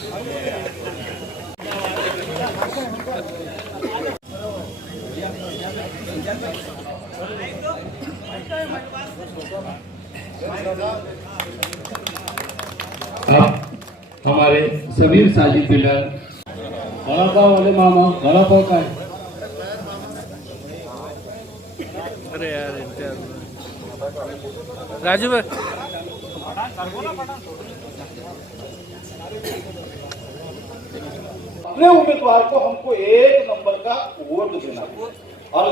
अब हमारे समीर साजिद बिल्डर वडापाव वाले मामा वडापाव काय अरे यार राजू भाई अपने उम्मीदवार को हमको 1 नंबर का वोट देना और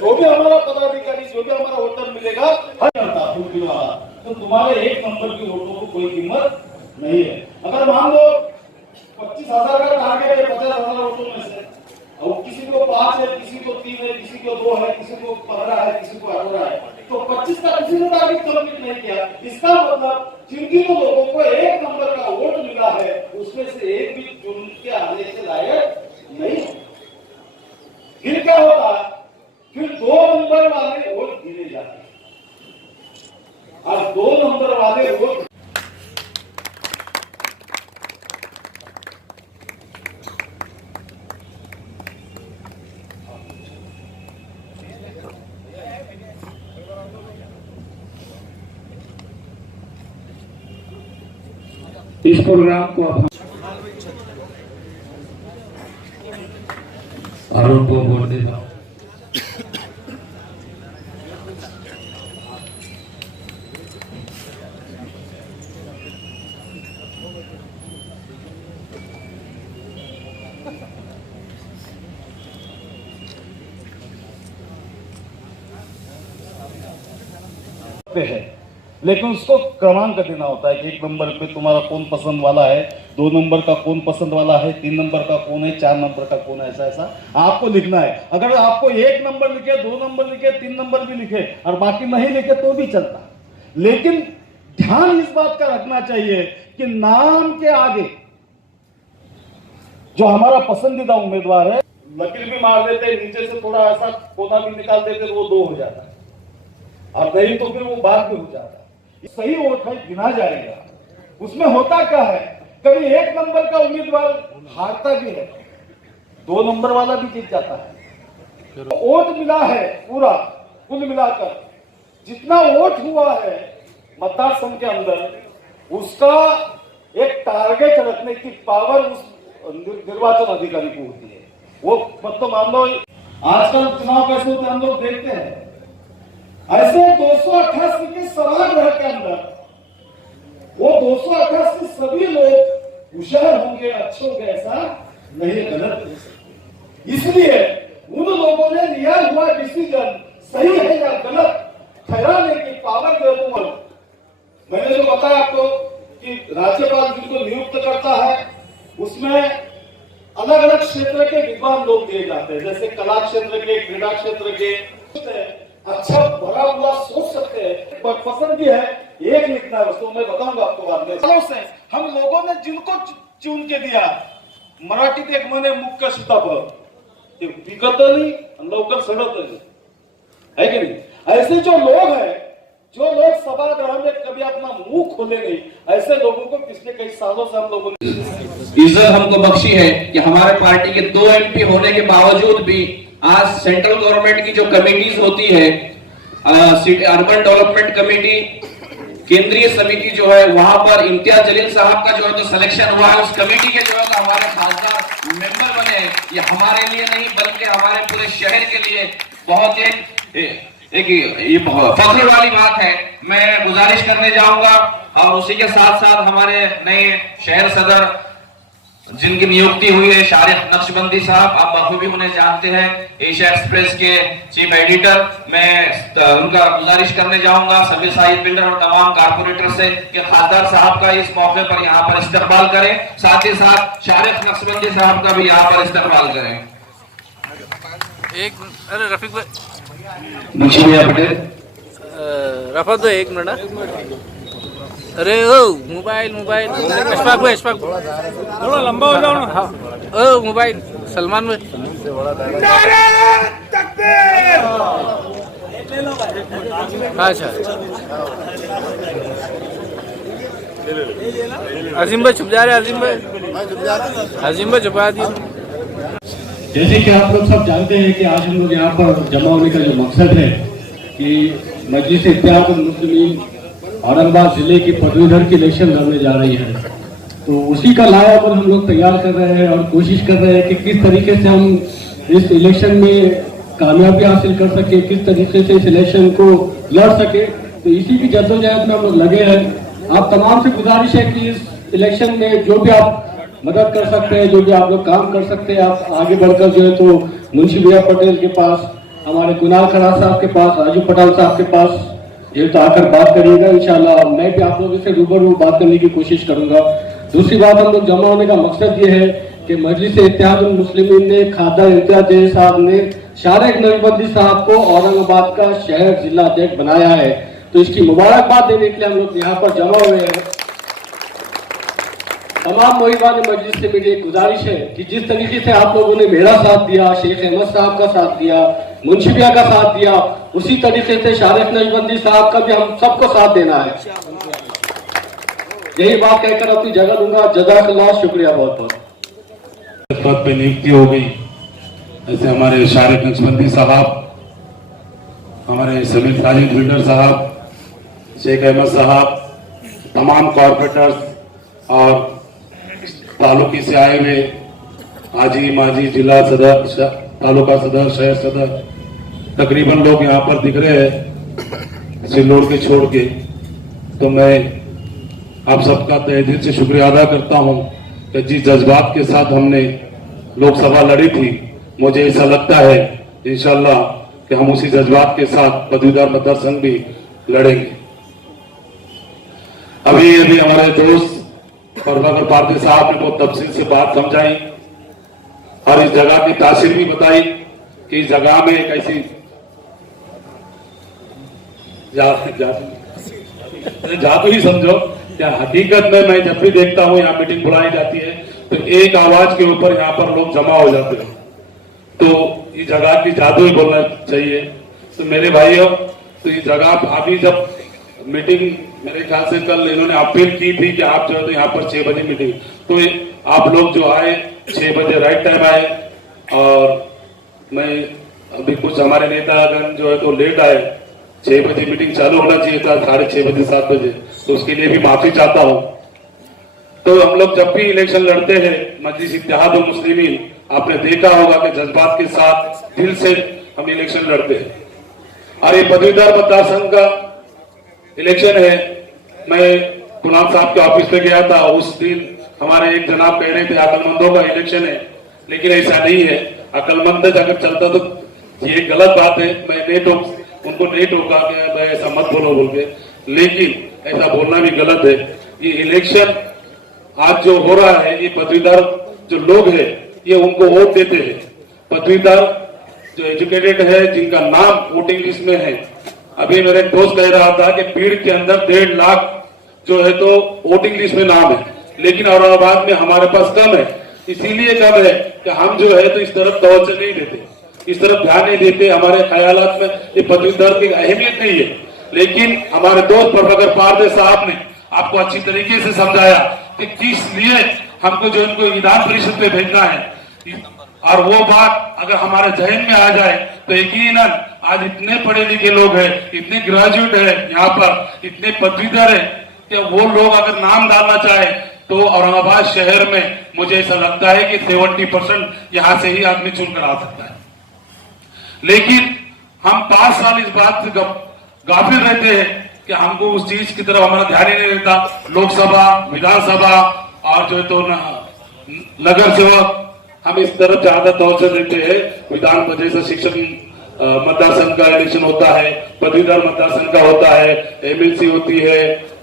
जो भी हमारा पदाधिकारी जो भी हमारा वोटर मिलेगा हर करता वाला तो तुम्हारे 1 नंबर की वोटों को कोई कीमत नहीं है। अगर मान लो 25,000 का टारगेट है 50,000 वोटों में से और किसी को 5 है, किसी को 3 है, किसी को 2 है, किसी को 15 है, किसी को 18 है, तो 25 का किसी ने टारगेट कंप्लीट नहीं किया। इसका मतलब जिन लोगों को 1 नंबर का वोट मिला है उसमें से एक भी चुन के आने के लायक नहीं है। फिर क्या होता है, फिर 2 नंबर वाले वोट गिने जाते हैं और 2 नंबर वाले वोट इस प्रोग्राम को अब अरुण को वोट देना। है लेकिन उसको क्रमांक देना होता है कि 1 नंबर पे तुम्हारा कौन पसंद वाला है, 2 नंबर का कौन पसंद वाला है, 3 नंबर का कौन है, 4 नंबर का कौन है, ऐसा ऐसा आपको लिखना है। अगर आपको 1 नंबर लिखे, 2 नंबर लिखे, 3 नंबर भी लिखे और बाकी नहीं लिखे तो भी चलता, लेकिन ध्यान इस बात का रखना चाहिए कि नाम के आगे जो हमारा पसंदीदा उम्मीदवार है लकीर भी मार देते, नीचे से थोड़ा ऐसा कोना भी निकाल देते तो वो 2 हो जाता है और नहीं तो फिर वो बाद में हो जाता है। सही वोट है गिना जाएगा। उसमें होता क्या है, कभी 1 नंबर का उम्मीदवार हारता भी है, 2 नंबर वाला भी जीत जाता है। तो वोट मिला है पूरा कुल मिलाकर जितना वोट हुआ है मतदार संघ के अंदर उसका एक टारगेट रखने की पावर उस निर्वाचन अधिकारी को होती है। वो मतलब मान लो आजकल चुनाव कैसे होते हम लोग देखते हैं, ऐसे 288 के सभागृह के अंदर वो 288 सभी लोग होशियार होंगे, अच्छे होंगे ऐसा नहीं, गलत। इसलिए उन लोगों ने लिया हुआ डिसीजन सही है या गलत ठहराने की पावर जो मैंने जो बताया आपको कि राज्यपाल जिनको नियुक्त करता है उसमें अलग अलग क्षेत्र के विद्वान लोग दिए जाते हैं, जैसे कला क्षेत्र के, क्रीड़ा क्षेत्र के, अच्छा भरा हुआ सोच सकते हैं, पर पसंद भी है एक लिखना है उसको मैं बताऊंगा आपको बाद में। सालों से हम लोगों ने जिनको चुन के दिया मराठीत एक म्हणे मुख्य सीताफळ ते पिकत नहीं लवकर सड़त नहीं है कि नहीं। ऐसे जो लोग हैं, जो लोग सभागृह में कभी अपना मुंह खोले नहीं, ऐसे लोगों को पिछले कई सालों से हम लोगों ने इज्जत हमको बख्शी है कि हमारे पार्टी के 2 MP होने के बावजूद भी आज सेंट्रल गवर्नमेंट की जो कमेटीज होती है, अर्बन डेवलपमेंट कमेटी, केंद्रीय समिति जो है, वहां पर इम्तियाज जलील साहब का जो है तो सिलेक्शन हुआ है, उस कमेटी के जो है हमारे खासदार मेंबर बने। ये हमारे लिए नहीं बल्कि हमारे पूरे शहर के लिए बहुत एक फख्र वाली बात है। मैं गुजारिश करने जाऊंगा और उसी के साथ साथ हमारे नए शहर सदर जिनकी नियुक्ति हुई है शारिक नक्शबंदी साहब, आप बखूबी उन्हें जानते हैं, एशिया एक्सप्रेस के चीफ एडिटर, मैं उनका गुजारिश करने जाऊंगा सभी साहिब बिल्डर और तमाम कारपोरेटर से कि खासदार साहब का इस मौके पर यहाँ पर इस्तेमाल करें, साथ ही साथ शारिक नक्शबंदी साहब का भी यहाँ पर इस्तेमाल करें। अरे रफीक भाई मुझे पटेल रफा तो 1 मिनट। अरे ओ मोबाइल अशफाक थोड़ा लंबा हो जाओ ना। हाँ ओ मोबाइल सलमान भाई अच्छा अजीम भाई छुप जा रहे, अजीम भाई छुपा दिए। जैसे कि आप लोग सब जानते हैं कि आज हम लोग यहाँ पर जमा होने का जो मकसद है कि मजलिस इत्तेहादुल मुस्लिमीन औरंगाबाद जिले की पदवीधर की इलेक्शन लड़ने जा रही है, तो उसी का लाया पर हम लोग तैयार कर रहे हैं और कोशिश कर रहे हैं कि किस तरीके से हम इस इलेक्शन में कामयाबी हासिल कर सके, किस तरीके से इस इलेक्शन को लड़ सके। तो इसी की जद्दोजहद में हम लोग लगे हैं। आप तमाम से गुजारिश है कि इस इलेक्शन में जो भी आप मदद कर सकते हैं, जो भी आप लोग काम कर सकते हैं, आप आगे बढ़कर जो है तो मुंशी भैया पटेल के पास, हमारे कुणाल खरार साहब के पास, राजू पटेल साहब के पास ये तो आकर बात करिएगा। इंशाल्लाह मैं भी आप लोगों से रूबरू बात करने की कोशिश करूंगा। दूसरी बात, हम लोग जमा होने का मकसद ये है कि मजलिस इत्तेहादुल मुस्लिमीन ने खादर इम्तियाज जैन साहब ने शारिक नजमुद्दीन साहब को औरंगाबाद का शहर जिला अध्यक्ष बनाया है, तो इसकी मुबारकबाद देने के लिए हम लोग यहाँ पर जमा हुए हैं। तमाम मोहिबान मजलिस से मेरी एक गुजारिश है कि जिस तरीके से आप लोगों ने मेरा साथ दिया, शेख अहमद साहब का साथ दिया, मुंशी भैया का साथ दिया, उसी तरीके से शारिक नजमुद्दीन साहब का भी हम सबको साथ देना है। यही बात कहकर अपनी जगह दूंगा। जज़ाकल्लाह, शुक्रिया बहुत बहुत। पद पे नियुक्ति हो गई, ऐसे हमारे शारिक नक्शबंदी साहब, हमारे समीर साजिद बिल्डर साहब, शेख अहमद साहब, तमाम कॉर्पोरेटर्स और तालुकी से आए हुए हाजी माजी, जिला सदर, तालुका सदर, शहर सदर, तकरीबन लोग यहाँ पर दिख रहे हैं सिल्लोड़ के छोड़ के। तो मैं आप सबका तहे दिल से शुक्रिया अदा करता हूँ कि जिस जज्बात के साथ हमने लोकसभा लड़ी थी, मुझे ऐसा लगता है इंशाल्लाह कि हम उसी जज्बात के साथ पदवीधर मतदार संघ भी लड़ेंगे। अभी हमारे दोस्त प्रभाकर पारदी साहब ने बहुत तफसील से बात समझाई और इस जगह की तासीर भी बताई कि इस जगह में एक ऐसी जादू ही समझो क्या, हकीकत में मैं जब भी देखता हूँ यहाँ मीटिंग बुलाई जाती है तो एक आवाज के ऊपर यहाँ पर लोग जमा हो जाते हैं, तो ये जगह की जादू ही बोलना चाहिए। तो मेरे भाइयों, तो ये जगह अभी जब मीटिंग मेरे ख्याल से कल इन्होंने अपील की थी कि आप जो है तो यहाँ पर 6 बजे मीटिंग, तो आप लोग जो आए 6 बजे राइट टाइम आए, और मैं अभी कुछ हमारे नेतागण जो है तो लेट आए। 6 बजे मीटिंग चालू होना चाहिए था, 6:30 बजे 7 बजे, तो उसके लिए भी माफी चाहता हूँ। तो हम लोग जब भी इलेक्शन लड़ते हैं मजलिस इत्तेहादुल मुस्लिमीन, आपने देखा होगा कि जज्बात के साथ दिल से हम इलेक्शन लड़ते हैं। और ये पदवीधर मतदार संघ का इलेक्शन है। मैं कुणाल साहब के ऑफिस पे गया था, उस दिन हमारे एक जनाब कह रहे थे अकलमंदों का इलेक्शन है, लेकिन ऐसा नहीं है। अकलमंद अगर चलता तो ये गलत बात है, मैं उनको नहीं टोका कि ऐसा मत बोलो बोल के, लेकिन ऐसा बोलना भी गलत है। ये इलेक्शन आज जो हो रहा है, ये पदवीधर जो लोग हैं ये उनको वोट देते हैं। पदवीधर जो एजुकेटेड है, जिनका नाम वोटिंग लिस्ट में है। अभी मेरे एक दोस्त कह रहा था कि पीड़ के अंदर 1.5 लाख जो है तो वोटिंग लिस्ट में नाम है, लेकिन औरंगाबाद में हमारे पास कम है। इसीलिए कम है कि हम जो है तो इस तरफ तवज्जो नहीं देते, इस तरफ ध्यान नहीं देते। हमारे ख्यालात में ये पदवीधर की अहमियत नहीं है, लेकिन हमारे दोस्त प्रभाकर पारदी साहब ने आपको अच्छी तरीके से समझाया कि किस लिए हमको जो इनको विधान परिषद पे भेजना है। और वो बात अगर हमारे जहन में आ जाए तो यकीनन आज इतने पढ़े लिखे लोग हैं, इतने ग्रेजुएट है यहाँ पर, इतने पदवीधर है कि वो लोग अगर नाम डालना चाहे तो औरंगाबाद शहर में मुझे ऐसा लगता है कि 70% यहाँ से ही आदमी चुनकर आ सकता है। लेकिन हम 5 साल इस बात से गाफिल रहते हैं कि हमको उस चीज की तरफ हमारा ध्यान ही नहीं रहता। लोकसभा, विधानसभा और जो है तो नगर सेवक, हम इस तरफ ज्यादा तवज्जो देते हैं। विधान जैसे शिक्षक मतदार संघ का इलेक्शन होता है, पदवीधर मतदार संघ का होता है, एमएलसी होती है,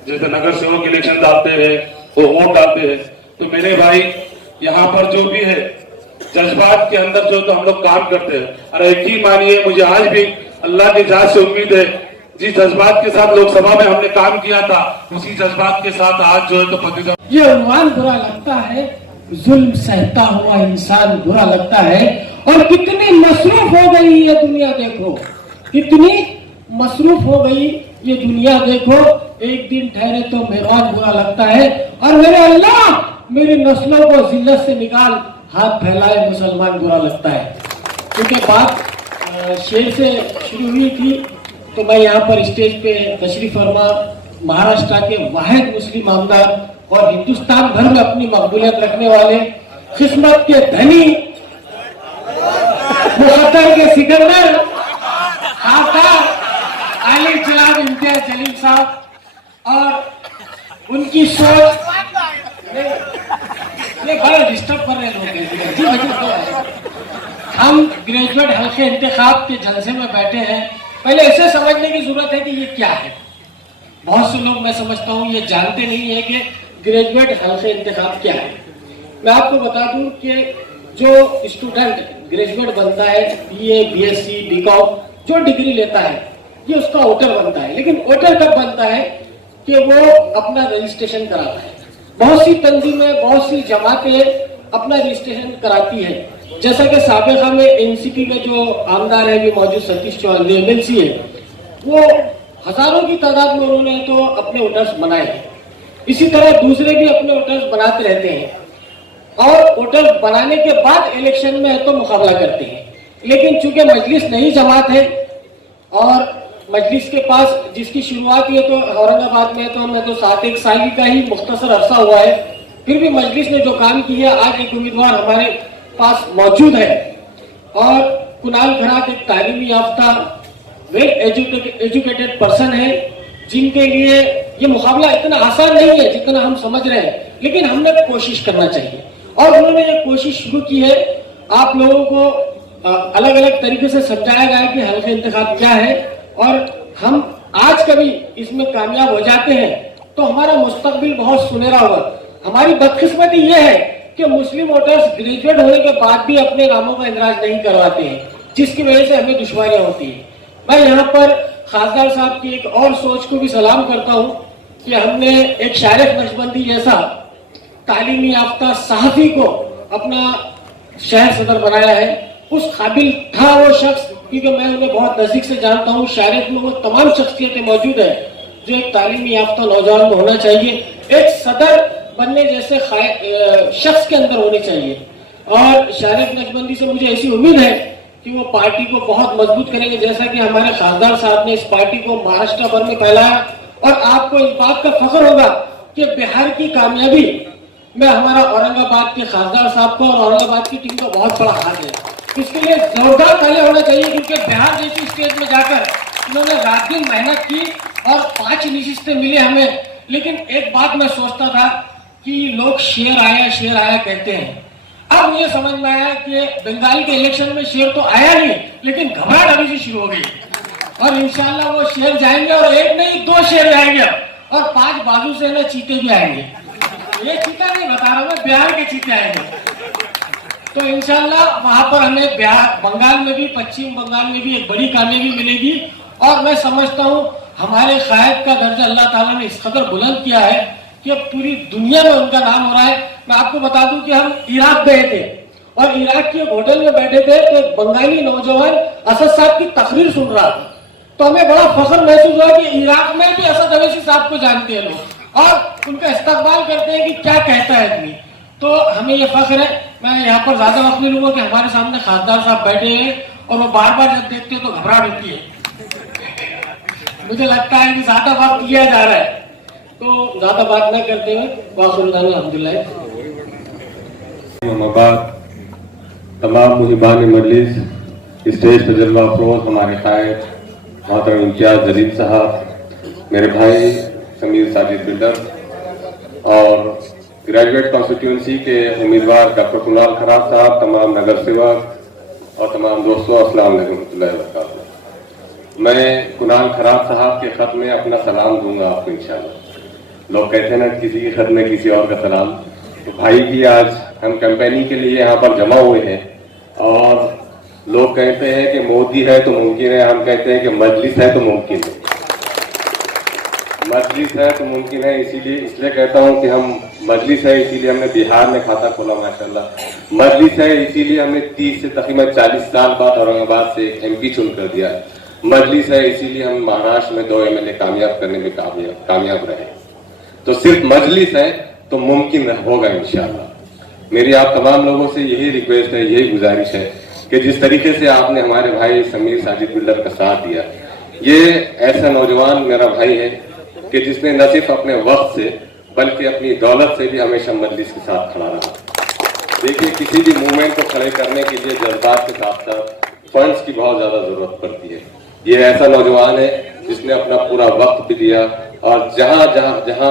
जैसे नगर सेवक इलेक्शन डालते हैं, वो वोट डालते हैं। तो मेरे भाई यहाँ पर जो भी है जज्बात के अंदर जो तो हम लोग काम करते हैं। और यकीन मानिए, मुझे आज भी अल्लाह की जात से उम्मीद है, जिस जज्बात के साथ लोकसभा में हमने काम किया था उसी जज्बात के साथ आज जो है तो पदवीधर। ये उन्वान बुरा लगता है, जुल्म सहता हुआ इंसान बुरा लगता है। और कितनी मसरूफ हो गई ये दुनिया देखो, कितनी मसरूफ हो गई ये दुनिया देखो। एक दिन ठहरे तो मेहमान बुरा लगता है। और मेरे अल्लाह मेरी नस्लों को जिल्लत से निकाल, हाथ फैलाए मुसलमान बुरा लगता है। क्योंकि बात शेर से शुरू हुई थी, तो मैं यहाँ पर स्टेज पे तशरीफ फरमा महाराष्ट्र के वाहिद मुस्लिम आमदार और हिंदुस्तान भर में अपनी मकबूलियत रखने वाले किस्मत के धनी मुकद्दर के सिकंदर आफताब आली जनाब इम्तियाज जलील साहब और उनकी सोच ये बड़ा डिस्टर्ब कर रहे लोग। हम ग्रेजुएट हल्के इंतखाब के जलसे में बैठे हैं। पहले ऐसे समझने की जरूरत है कि ये क्या है। बहुत से लोग, मैं समझता हूँ, ये जानते नहीं है कि ग्रेजुएट हल्के इंतखाब क्या है। मैं आपको बता दूं कि जो स्टूडेंट ग्रेजुएट बनता है, बीए, बीएससी, बीकॉम, जो डिग्री लेता है, ये उसका वोटर बनता है। लेकिन वोटर कब बनता है कि वो अपना रजिस्ट्रेशन कराता है। बहुत सी तंजीमें, बहुत सी जमातें अपना रजिस्ट्रेशन कराती है। जैसा कि साबिका में एनसीपी में जो आमदार है, भी मौजूद सतीश चौहान एमएलसी है, वो हजारों की तादाद में उन्होंने तो अपने वोटर्स बनाए हैं। इसी तरह दूसरे भी अपने वोटर्स बनाते रहते हैं और वोटर्स बनाने के बाद इलेक्शन में तो मुकाबला करते हैं। लेकिन चूंकि मजलिस नई जमात है और मजलिस के पास जिसकी शुरुआत ये तो औरंगाबाद में तो हमें तो 7-1 साल का ही मुख्तसर अरसा हुआ है, फिर भी मजलिस ने जो काम किया, आज एक उम्मीदवार हमारे पास मौजूद है और कुणाल खरात एक तालीमी याफ्ता वेल एजुकेटेड पर्सन है, जिनके लिए ये मुकाबला इतना आसान नहीं है जितना हम समझ रहे हैं। लेकिन हमने कोशिश करना चाहिए और उन्होंने ये कोशिश शुरू की है। आप लोगों को अलग अलग तरीके से समझाया गया कि हल्के इंतखाब क्या है और हम आज कभी इसमें कामयाब हो जाते हैं तो हमारा मुस्तकबिल बहुत सुनहरा होगा। हमारी बदकिस्मती ये है कि मुस्लिम वोटर्स ग्रेजुएट होने के बाद भी अपने नामों का इंदराज नहीं करवाते हैं, जिसकी वजह से हमें दुश्वारियां होती हैं। मैं यहाँ पर खासदार साहब की एक और सोच को भी सलाम करता हूँ कि हमने एक शारिक नक्शबंदी जैसा तालीमी याफ्ता सहाफी को अपना शहर सदर बनाया है। उस काबिल था वो शख्स, क्योंकि मैं उन्हें बहुत नजदीक से जानता हूँ। शारिक में वो तमाम शख्सियतें मौजूद है जो एक तालीमी याफ्ता नौजवान में होना चाहिए, एक सदर बनने जैसे शख्स के अंदर होनी चाहिए। और शारिक नक्शबंदी से मुझे ऐसी उम्मीद है कि वो पार्टी को बहुत मजबूत करेंगे, जैसा कि हमारे खासदार साहब ने इस पार्टी को महाराष्ट्र भर में फैलाया। और आपको इस बात का फख्र होगा कि बिहार की कामयाबी में हमारा औरंगाबाद के खासदार साहब को और औरंगाबाद की टीम को बहुत बड़ा हाथ है। इसके लिए जोरदार तालियां होना चाहिए, क्योंकि बिहार जैसी स्टेट में जाकर उन्होंने रात दिन मेहनत की और 5 नशिस्तें मिली हमें। लेकिन एक बात मैं सोचता था कि लोग शेर आया कहते हैं। अब मुझे समझ में आया कि बंगाल के इलेक्शन में शेर तो आया नहीं, लेकिन घबराहट अभी से शुरू हो गई और इंशाल्लाह वो शेर जाएंगे और एक नहीं 2 शेर जाएंगे और 5 बाजू से ना चीते भी आएंगे। ये चीता नहीं बता रहा हूँ, बिहार के चीते आएंगे। तो इंशाल्लाह वहां पर हमें बिहार, बंगाल में भी, पश्चिम बंगाल में भी एक बड़ी कामयाबी मिलेगी। और मैं समझता हूँ हमारे कायद का दर्जा अल्लाह ताला ने इस कदर बुलंद किया है कि अब पूरी दुनिया में उनका नाम हो रहा है। मैं आपको बता दूं कि हम इराक गए थे और इराक के होटल में बैठे थे तो एक बंगाली नौजवान असद साहब की तकरीर सुन रहा था, तो हमें बड़ा फख्र महसूस हुआ कि इराक में भी असद अवैसी साहब को जानते हैं लोग और उनका इस्तकबाल करते हैं कि क्या कहता है आदमी। तो हमें ये फख्र है। मैं यहाँ पर ज्यादा वक्त नहीं लूंगा कि हमारे सामने खासदार साहब बैठे हैं और वो बार बार जब देखते हैं तो घबराहट होती है। मुझे लगता है कि ज्यादा वक्त लिया जा रहा है, तो ज्यादा बात न करते हुए अल्हम्दुलिल्लाह। तमाम मुहिबान मजलिस, स्टेज पर जलवा अफरोज हमारे कायद मोहतरम इम्तियाज जलील साहब, मेरे भाई समीर साजिद बिल्डर और ग्रेजुएट कॉन्स्टिट्यूंसी के उम्मीदवार डॉक्टर कुणाल खरात साहब, तमाम नगर सेवक और तमाम दोस्तों, अस्सलाम वालेकुम रहमतुल्लाहि व बरकातहू। मैं कुणाल खरात साहब के खत में अपना सलाम दूंगा आपको इंशाल्लाह। लोग कहते हैं ना किसी के खत में किसी और का सलाम, तो भाई की आज हम कैंपेनिंग के लिए यहाँ पर जमा हुए हैं और लोग कहते हैं कि मोदी है तो मुमकिन है, हम कहते हैं कि मजलिस है तो मुमकिन है। मजलिस है तो मुमकिन है, इसलिए कहता हूँ कि हम मजलिस है इसीलिए हमने बिहार में खाता खोला माशाल्लाह। मजलिस है इसीलिए हमने 30 से तकरीबन 40 साल बाद औरंगाबाद से MP चुन कर दिया है। मजलिस है, इसीलिए हम महाराष्ट्र में 2 MLA कामयाब करने में कामयाब रहे। तो सिर्फ मजलिस है तो मुमकिन होगा इंशाअल्लाह। मेरी आप तमाम लोगों से यही रिक्वेस्ट है, यही गुजारिश है कि जिस तरीके से आपने हमारे भाई समीर साजिद बिल्डर का साथ दिया, ये ऐसा नौजवान मेरा भाई है कि जिसने न सिर्फ अपने वक्त से बल्कि अपनी दौलत से भी हमेशा मजलिस के साथ खड़ा रहा। देखिए, किसी भी मूवमेंट को खड़े करने के लिए जज्बात के साथ साथ फंड्स की बहुत ज्यादा जरूरत पड़ती है। ये ऐसा नौजवान है जिसने अपना पूरा वक्त भी दिया और जहां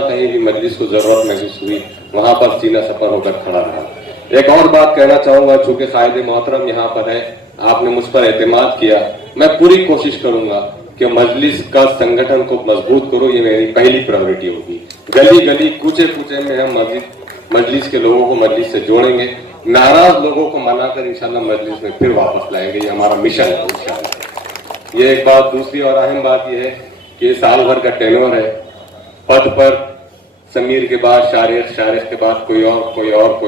कहीं भी मजलिस को जरूरत महसूस हुई वहां पर सीना सफर होकर खड़ा रहा। एक और बात कहना चाहूंगा, चूंकि कायदे मोहतरम यहाँ पर है, आपने मुझ पर एतमाद किया, मैं पूरी कोशिश करूंगा कि मजलिस का संगठन को मजबूत करो। ये मेरी पहली प्रायोरिटी होगी। गली गली कूचे कूचे में हम मजलिस के लोगों को मजलिस से जोड़ेंगे, नाराज लोगों को मनाकर इंशाल्लाह मजलिस में फिर वापस लाएंगे। ये हमारा मिशन है इंशाल्लाह। ये एक बात। दूसरी और अहम बात यह है कि साल भर का टेन्योर है। पद पर समीर के बाद शारिक के बाद कोई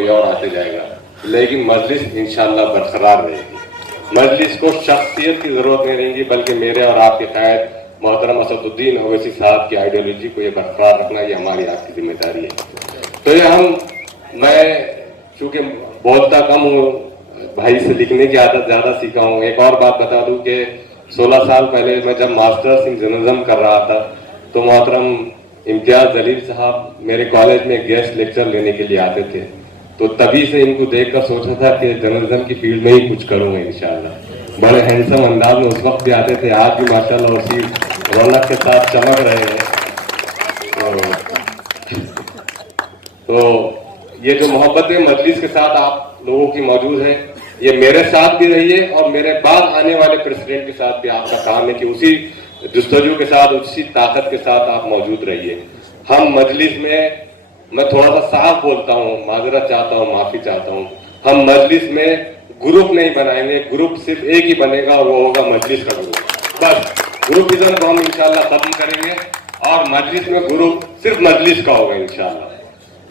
और आते जाएगा, लेकिन मजलिस इंशाल्लाह बरकरार रहेगी। मजलिस को शख्सियत की जरूरत नहीं रहेगी, बल्कि मेरे और आपके कायद मोहतरम असदुद्दीन ओवैसी साहब की आइडियोलॉजी को ये बरकरार रखना, ये हमारी आपकी जिम्मेदारी है। तो ये मैं चूंकि बोलता कम हूँ, भाई से लिखने की आदत ज्यादा सीखा हूँ। एक और बात बता दूं कि 16 साल पहले मैं जब मास्टर्स इन जर्नलिज्म कर रहा था तो मोहतरम इम्तियाज जलील साहब मेरे कॉलेज में गेस्ट लेक्चर लेने के लिए आते थे। तो तभी से इनको देखकर सोचा था कि जर्नलिज्म की फील्ड में ही कुछ करूंगा इंशाल्लाह। बड़े हैंडसम अंदाज में उस वक्त भी आते थे, आज भी माशाल्लाह उसी रौनक के साथ चमक रहे हैं। तो ये जो मोहब्बत मजलिस के साथ आप लोगों की मौजूद है, ये मेरे साथ भी रही है और मेरे बाद आने वाले प्रेसिडेंट के साथ भी आपका काम है कि उसी जुस्तजू के साथ, उसी ताकत के साथ आप मौजूद रहिए। हम मजलिस में, मैं थोड़ा सा साफ बोलता हूँ, माजरत चाहता हूँ, माफी चाहता हूँ, हम मजलिस में ग्रुप नहीं बनाएंगे। ग्रुप सिर्फ एक ही बनेगा, वो होगा मजलिस का ग्रुप। बस ग्रुपिज्म को हम इंशाल्लाह खत्म करेंगे और मजलिस में ग्रुप सिर्फ मजलिस का होगा इंशाल्लाह।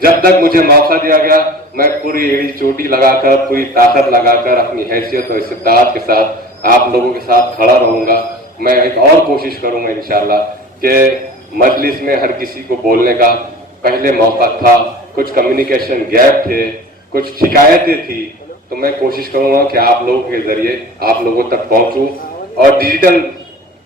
जब तक मुझे मौका दिया गया, मैं पूरी एड़ी चोटी लगाकर, पूरी ताकत लगाकर, अपनी हैसियत और इस्तेदाद के साथ आप लोगों के साथ खड़ा रहूंगा। मैं एक और कोशिश करूंगा इंशाल्लाह कि मजलिस में हर किसी को बोलने का पहले मौका था, कुछ कम्युनिकेशन गैप थे, कुछ शिकायतें थी, तो मैं कोशिश करूंगा कि आप लोगों के जरिए आप लोगों तक पहुंचूं और डिजिटल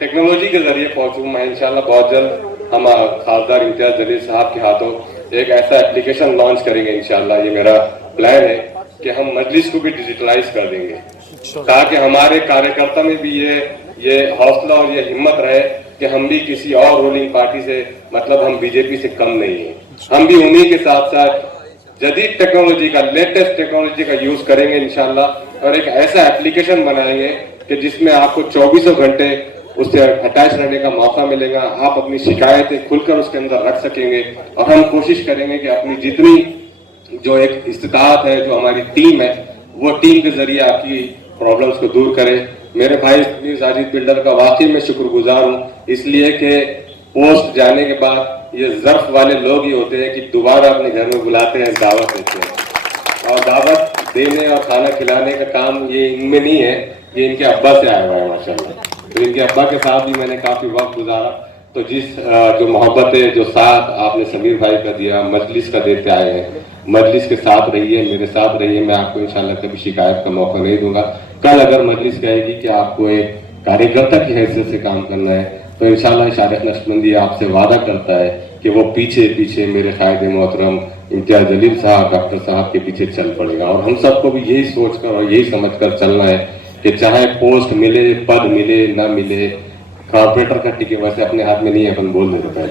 टेक्नोलॉजी के जरिए पहुंचूं। मैं इंशाल्लाह बहुत जल्द हम खासदार इम्तियाज जलील साहब के हाथों एक ऐसा एप्लीकेशन लॉन्च करेंगे इंशाल्लाह। ये मेरा प्लान है कि हम मजलिस को भी डिजिटलाइज कर देंगे ताकि हमारे कार्यकर्ता में भी ये हौसला और ये हिम्मत रहे कि हम भी किसी और रूलिंग पार्टी से, मतलब हम बीजेपी से कम नहीं है, हम भी उन्हीं के साथ साथ जदीद टेक्नोलॉजी का, लेटेस्ट टेक्नोलॉजी का यूज करेंगे इंशाल्लाह और एक ऐसा एप्लीकेशन बनाएंगे कि जिसमें आपको 24 घंटे उससे अटैच रहने का मौका मिलेगा। आप अपनी शिकायतें खुलकर उसके अंदर रख सकेंगे और हम कोशिश करेंगे कि अपनी जितनी जो एक इस्तिताअत है, जो हमारी टीम है, वो टीम के जरिए आपकी प्रॉब्लम्स को दूर करे। मेरे भाई समीर साजिद बिल्डर का वाकई में शुक्रगुजार हूँ, इसलिए कि पोस्ट जाने के बाद ये जर्फ वाले लोग ही होते हैं कि दोबारा अपने घर में बुलाते हैं, दावत देते हैं और दावत देने और खाना खिलाने का काम ये इनमें नहीं है, ये इनके अब्बा से आया हुआ है माशाल्लाह। तो इनके अब्बा के साथ भी मैंने काफी वक्त गुजारा। तो जिस जो मोहब्बत है, जो साथ आपने समीर भाई का दिया, मजलिस का देते आए हैं, मजलिस के साथ रहिए, मेरे साथ रहिए। मैं आपको इंशाल्लाह कभी शिकायत का मौका नहीं दूंगा। कल अगर मजलिस कहेगी कि आपको एक कार्यकर्ता की हैसियत से काम करना है तो इंशाल्लाह शारिक नक्शबंदी आपसे वादा करता है कि वो पीछे पीछे मेरे कायदे मोहतरम इम्तियाज जलील साहब, डॉक्टर साहब के पीछे चल पड़ेगा। और हम सबको भी यही सोचकर और यही समझकर चलना है कि चाहे पोस्ट मिले, पद मिले, ना मिले, कॉर्पोरेटर का टिकट वैसे अपने हाथ में नहीं है, अपन बोल देते हैं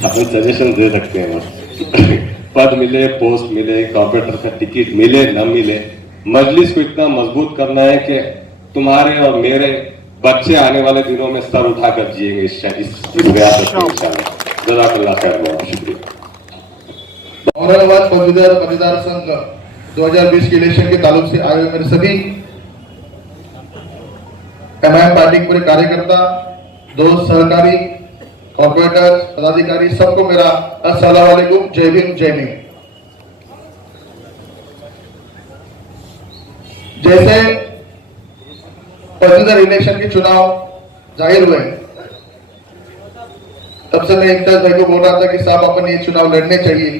अपन सजेशन दे सकते हैं बस। पद मिले, पोस्ट मिले, कॉर्पोरेटर का टिकट मिले, ना मिले, मजलिस को इतना मजबूत करना है कि तुम्हारे और मेरे बच्चे आने वाले दिनों में सर उठाकर जिएंगे इस रियासत में इंशाल्लाह। जज़ाकल्लाह खैर, शुक्रिया। औरंगाबाद पदवीधर संघ 2020 के इलेक्शन के ताल्लुक से आए हुए मेरे सभी एमआईएम पार्टी के पूरे कार्यकर्ता, दोस्त, सहकारी, कॉर्पोरेटर, पदाधिकारी, सबको मेरा अस्सलाम वालेकुम, जय भीम, जय भीम। जैसे पदवीधर इलेक्शन के चुनाव जाहिर हुए, तब से मैं इम्तियाज भाई को बोल रहा था कि साहब अपन ये चुनाव लड़ने चाहिए।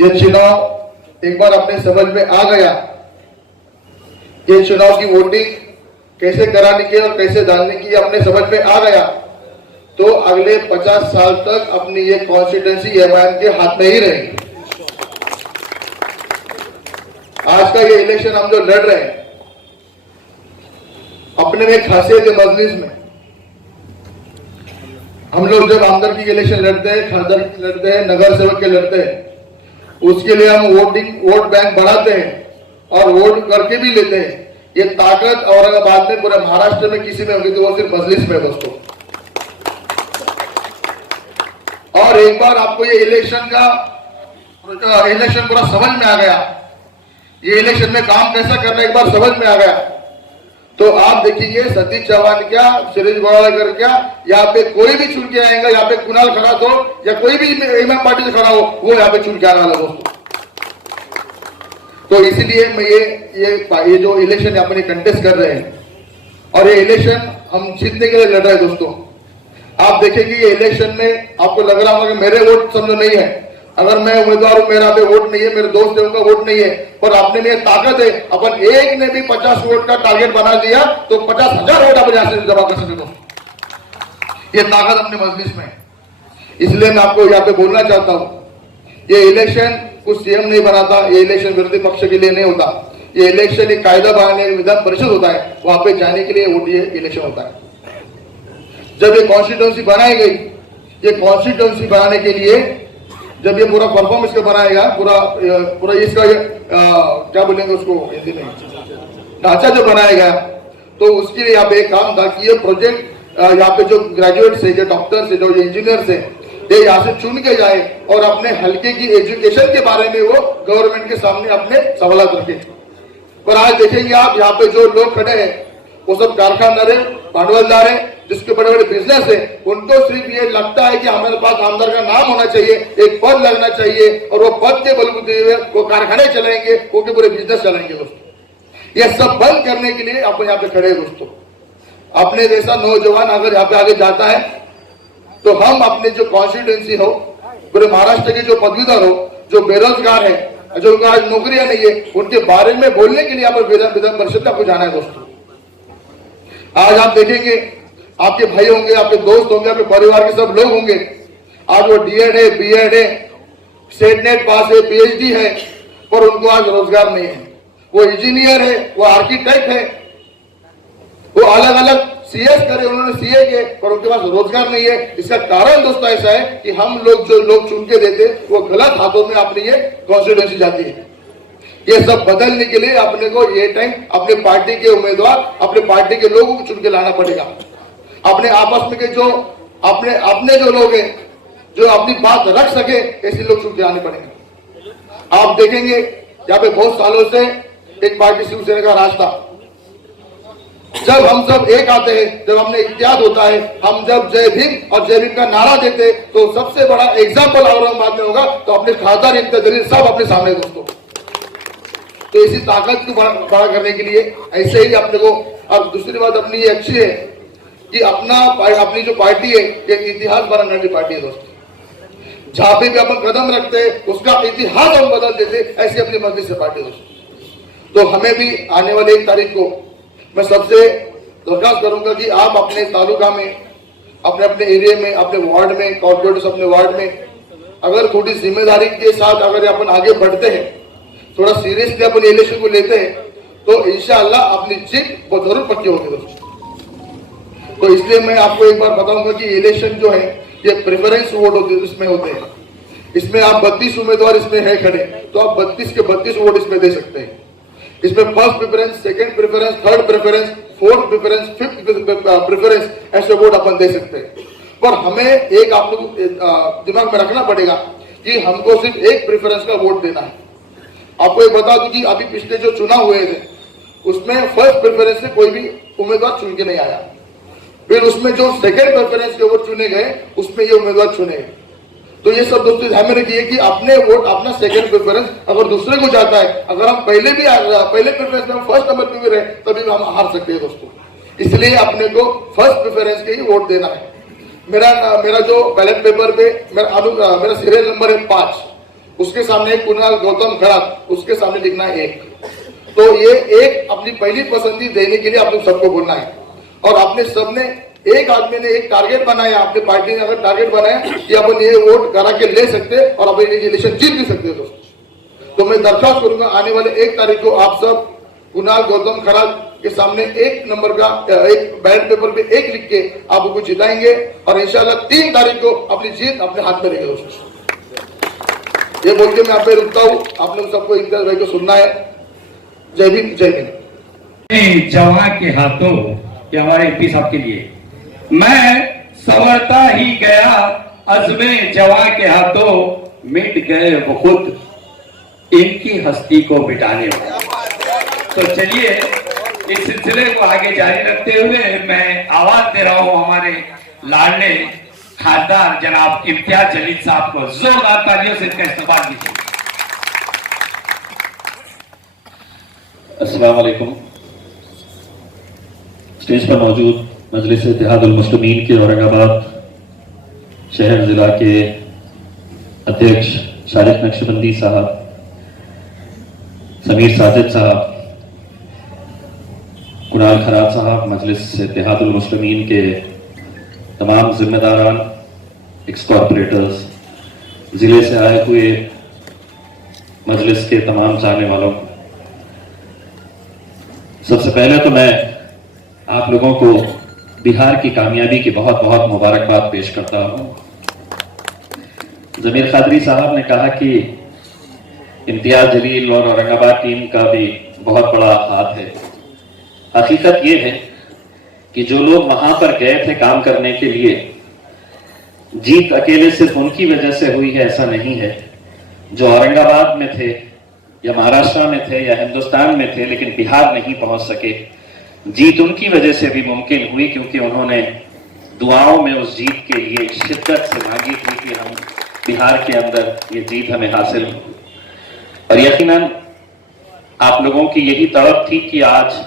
ये चुनाव एक बार अपने समझ में आ गया, ये चुनाव की वोटिंग कैसे कराने की और कैसे डालने की अपने समझ में आ गया, तो अगले 50 साल तक अपनी ये कॉन्स्टिट्यूंसी एमआईएम के हाथ में ही रहेगी। आज का ये इलेक्शन हम जो लड़ रहे हैं, अपने में खासियत है मजलिस में, हम लोग जब आमदर की इलेक्शन लड़ते हैं, खासदार की लड़ते हैं, नगर सेवक के लड़ते हैं, उसके लिए हम वोट बैंक बढ़ाते हैं और वोट करके भी लेते हैं। ये ताकत औरंगाबाद में, पूरे महाराष्ट्र में किसी में होगी तो वो सिर्फ मजलिस में दोस्तों। और एक बार आपको ये इलेक्शन पूरा समझ में आ गया, ये इलेक्शन में काम कैसा करना एक बार समझ में आ गया, तो आप देखिए सतीश चौहान क्या, सुरेश गोवालकर क्या, यहाँ पे कोई भी चुन के आएगा, यहाँ पे कुणाल खड़ा हो या कोई भी एमएम पार्टी से खड़ा हो, वो यहाँ पे चुन के आने वाला दोस्तों। तो इसीलिए मैं ये जो इलेक्शन अपन कंटेस्ट कर रहे हैं, और ये इलेक्शन हम जीतने के लिए लड़ रहे हैं दोस्तों। आप देखेंगे ये इलेक्शन में आपको लग रहा होगा कि मेरे वोट समझो नहीं है, अगर मैं उम्मीदवार हूं, मेरा पे वोट नहीं है, मेरे दोस्त है उनका वोट नहीं है, पर अपने में ताकत है, अपन एक ने भी 50 वोट का टारगेट बना दिया तो 50,000 वोट अपन यहां से जमा कर सकते दोस्तों। ये ताकत अपने मजलिस में, इसलिए मैं आपको यहाँ पे बोलना चाहता हूं, ये इलेक्शन कुछ सीएम नहीं बनाता, ये इलेक्शन विरोधी पक्ष के लिए नहीं होता, ये इलेक्शन एक कायदा बनाने विधान परिषद होता है, वहां पे जाने के लिए वोट ये इलेक्शन होता है। जब ये कॉन्स्टिट्यूंसी बनाई गई, ये कॉन्स्टिट्यूंसी बनाने के लिए जब ये पूरा परफॉर्मेंस का बनाएगा, पूरा इसका क्या बोलेंगे उसको हिंदी में, ढांचा जो बनाएगा, तो उसके लिए यहाँ पे एक काम था कि ये प्रोजेक्ट यहाँ पे जो ग्रेजुएट्स है, जो डॉक्टर्स है, जो इंजीनियर्स है, ये यहाँ से चुन के जाए और अपने हल्के की एजुकेशन के बारे में वो गवर्नमेंट के सामने अपने सवाल रखे। पर आज देखेंगे आप यहाँ पे जो लोग खड़े हैं वो सब कारखानदार है, भांडवलदार है, जिसके बड़े बड़े बिजनेस है, उनको सिर्फ ये लगता है कि हमारे पास आमदार का नाम होना चाहिए, एक पद लगना चाहिए, और वो पद के बलबूते हुए वो कारखाने चलाएंगे, वो के पूरे बिजनेस चलाएंगे दोस्तों। ये सब बंद करने के लिए आप यहाँ पे खड़े हैं दोस्तों। अपने जैसा नौजवान अगर यहाँ पे आगे जाता है तो हम अपने जो कॉन्स्टिट्यूंसी हो, पूरे महाराष्ट्र के जो पदवीधर हो, जो बेरोजगार है, जो उनको आज नौकरियां नहीं है, उनके बारे में बोलने के लिए यहाँ पर विधान परिषद आपको जाना है दोस्तों। आज आप देखेंगे आपके भाई होंगे, आपके दोस्त होंगे, आपके परिवार के सब लोग होंगे, आज वो डीएड है, बीएड है, सेट नेट पास है, पीएचडी है, पर उनको आज रोजगार नहीं है। वो इंजीनियर है, वो आर्किटेक्ट है, वो अलग अलग सीएस करे, उन्होंने सीए के, पर उनके पास रोजगार नहीं है। इसका कारण दोस्तों ऐसा है कि हम लोग जो लोग चुन के देते वो गलत हाथों में अपनी ये कॉन्स्टिट्यूंसी जाती है। ये सब बदलने के लिए अपने को ये टाइम अपने पार्टी के उम्मीदवार, अपने पार्टी के लोगों को चुन के लाना पड़ेगा। अपने आपस में के जो अपने जो लोग हैं, जो अपनी बात रख सके, ऐसे लोग चुन के आने पड़ेंगे। आप देखेंगे यहाँ पे बहुत सालों से एक पार्टी शिवसेना का राज था। जब हम सब एक आते हैं, जब हमने इत्याद होता है, हम जब जय भीम और जय भीम का नारा देते, तो सबसे बड़ा एग्जाम्पल औरंगाबाद में होगा, तो अपने खासदार इम्तियाज जलील सब अपने सामने दोस्तों। तो इसी ताकत को बड़ा करने के लिए ऐसे ही अपने को, और दूसरी बात अपनी ये अच्छी है कि अपनी जो पार्टी है ये इतिहास बनाने वाली पार्टी है दोस्तों। जहां पे भी अपन कदम रखते हैं उसका इतिहास हम बदल देते, ऐसी अपनी मर्जी से पार्टी दोस्तों। तो हमें भी आने वाले 1 तारीख को मैं सबसे दरखास्त करूंगा कि आप अपने तालुका में, अपने अपने एरिया में, अपने वार्ड में, कॉर्पोरेटर्स अपने वार्ड में, अगर थोड़ी जिम्मेदारी के साथ अगर अपन आगे बढ़ते हैं, थोड़ा सीरियसली अपन इलेक्शन को लेते हैं, तो इंशाअल्लाह अपनी जीत बहुत जरूर पक्की होगी दोस्तों। तो इसलिए मैं आपको एक बार बताऊंगा कि इलेक्शन जो है ये प्रेफरेंस वोट होते इसमें होते हैं। इसमें आप 32 उम्मीदवार इसमें है खड़े, तो आप 32 के 32 वोट इसमें दे सकते हैं। इसमें first preference, second preference, third preference, fourth preference, fifth preference, ऐसे वोट अपन दे सकते हैं। पर हमें एक आप लोग दिमाग में रखना पड़ेगा कि हमको सिर्फ एक प्रेफरेंस का वोट देना है। आपको एक बता दूं कि अभी पिछले जो चुनाव हुए थे उसमें फर्स्ट प्रेफरेंस से कोई भी उम्मीदवार चुन के नहीं आया, फिर उसमें जो सेकंड प्रेफरेंस के वोट चुने गए उसमें ये उम्मीदवार चुने। तो ये सब दोस्तों ध्यान में रखिए कि अपने वोट अपना सेकंड प्रेफरेंस अगर दूसरे को जाता है, अगर हम पहले प्रेफरेंस में फर्स्ट नंबर पे भी रहे तभी हम हार सकते हैं दोस्तों। इसलिए अपने को फर्स्ट प्रेफरेंस के ही वोट देना है। मेरा जो बैलेट पेपर पे मेरा सीरियल नंबर है 5, उसके सामने कुणाल गौतम खरात, उसके सामने लिखना है 1। तो ये 1 अपनी पहली पसंदी देने के लिए आप लोग सबको बोलना है। और आपने सबने एक आदमी ने एक टारगेट बनाया, अपनी पार्टी ने अगर टारगेट बनाया कि अपन ये वोट करा के ले सकते और अपन ये इलेक्शन जीत भी सकते हैं दोस्तों। तो मैं दरख्वास्त करूंगा आने वाले 1 तारीख को आप सब कुणाल गौतम खरात के सामने 1 नंबर का एक बैलेट पेपर पे 1 लिख के आप उनको जिताएंगे और इंशाल्लाह 3 तारीख को अपनी जीत अपने हाथ में रहेगी दोस्तों। ये बोल के मैं आप पे रुकता हूँ। आप लोग सबको इम्तियाज भाई को सुनना है। जय भीम, जय हिंद। जवान के हाथों ये हमारे एमपी साहब के लिए मैं संवरता ही गया, अज़्मे जवां के हाथों मिट गए वो खुद, इनकी हस्ती को मिटाने वाला। तो चलिए इस सिलसिले को आगे जारी रखते हुए मैं आवाज दे रहा हूं हमारे लाडले खासदार जनाब इम्तियाज जलील साहब को। जोरदार तालियों से इनका इस्तेमाल कीजिए। अस्सलाम वालेकुम। स्टेज पर मौजूद मजलिस इत्तेहादुल मुस्लिमीन के औरंगाबाद शहर जिला के अध्यक्ष शारिक नक्शबंदी साहब, समीर साजिद साहब, कुणाल खरात साहब, मजलिस इत्तेहादुल मुस्लिमीन के तमाम जिम्मेदारान, एक्स कॉर्पोरेटर्स, जिले से आए हुए मजलिस के तमाम चाहने वालों, सबसे पहले तो मैं आप लोगों को बिहार की कामयाबी की बहुत बहुत मुबारकबाद पेश करता हूं। जमीर खादरी साहब ने कहा कि इम्तियाज जलील और औरंगाबाद टीम का भी बहुत बड़ा हाथ है। हकीकत ये है कि जो लोग वहां पर गए थे काम करने के लिए, जीत अकेले सिर्फ उनकी वजह से हुई है ऐसा नहीं है। जो औरंगाबाद में थे या महाराष्ट्र में थे या हिंदुस्तान में थे लेकिन बिहार नहीं पहुंच सके, जीत उनकी वजह से भी मुमकिन हुई क्योंकि उन्होंने दुआओं में उस जीत के लिए शिद्दत से मांगी थी कि हम बिहार के अंदर ये जीत हमें हासिल हो। और यकीनन आप लोगों की यही तड़प थी कि आज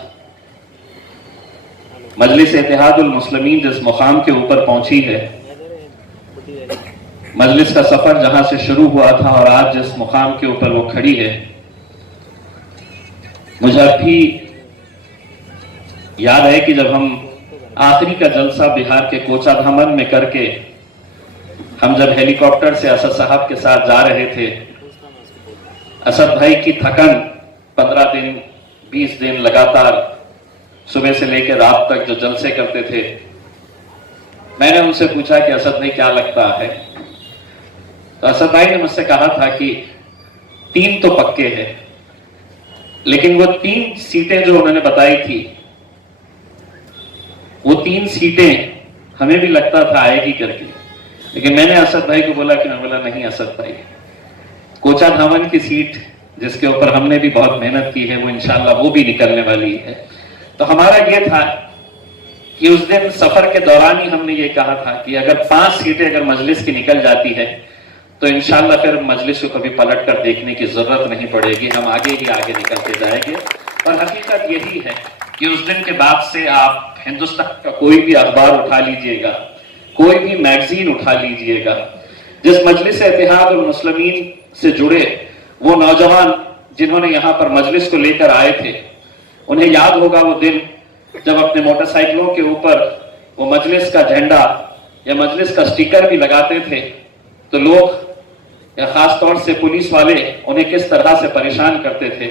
मजलिस इत्तेहादुल मुस्लिमीन जिस मुकाम के ऊपर पहुंची है, मजलिस का सफर जहां से शुरू हुआ था और आज जिस मुकाम के ऊपर वो खड़ी है, मुझे अभी याद है कि जब हम आखिरी का जलसा बिहार के कोचाधामन में करके हम जब हेलीकॉप्टर से असद साहब के साथ जा रहे थे, असद भाई की थकन 15 दिन 20 दिन लगातार सुबह से लेकर रात तक जो जलसे करते थे, मैंने उनसे पूछा कि असद भाई क्या लगता है, तो असद भाई ने मुझसे कहा था कि 3 तो पक्के हैं, लेकिन वो 3 सीटें जो उन्होंने बताई थी, वो 3 सीटें हमें भी लगता था आएगी करके, लेकिन मैंने असद भाई को बोला कि मैं बोला नहीं असद भाई, कोचाधामन की सीट जिसके ऊपर हमने भी बहुत मेहनत की है वो इंशाल्लाह वो भी निकलने वाली है। तो हमारा ये था कि उस दिन सफर के दौरान ही हमने ये कहा था कि अगर 5 सीटें अगर मजलिस की निकल जाती है तो इंशाल्लाह फिर मजलिस को कभी पलट कर देखने की जरूरत नहीं पड़ेगी, हम आगे ही आगे निकलते जाएंगे। और हकीकत यही है कि उस दिन के बाद से आप हिंदुस्तान का कोई भी अखबार उठा लीजिएगा, कोई भी मैगजीन उठा लीजिएगा, जिस मजलिस इत्तेहादुल मुस्लिमीन से जुड़े वो नौजवान जिन्होंने यहाँ पर मजलिस को लेकर आए थे, उन्हें याद होगा वो दिन जब अपने मोटरसाइकिलों के ऊपर वो मजलिस का झंडा या मजलिस का स्टिकर भी लगाते थे, तो लोग या खास तौर से पुलिस वाले उन्हें किस तरह से परेशान करते थे।